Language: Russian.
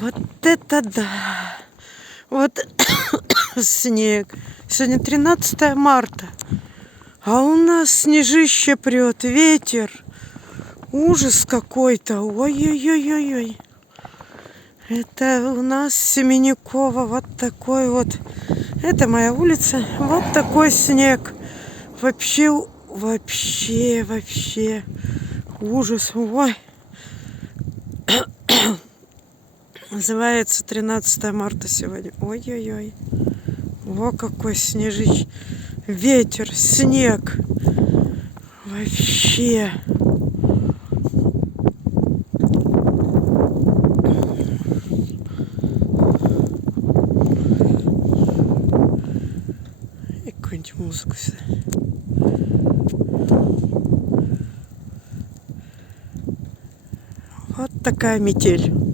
Вот это да! Вот снег. Сегодня 13 марта. А у нас снежище прет, ветер. Ужас какой-то. Ой-ой-ой-ой-ой. Это у нас Семенюкова. Вот такой вот. Это моя улица. Вот такой снег. Вообще. Ужас. Ой. Называется 13 марта сегодня. Ой-ой-ой. Во какой снежище. Ветер, снег. Вообще. И какую-нибудь музыку сюда. Вот такая метель.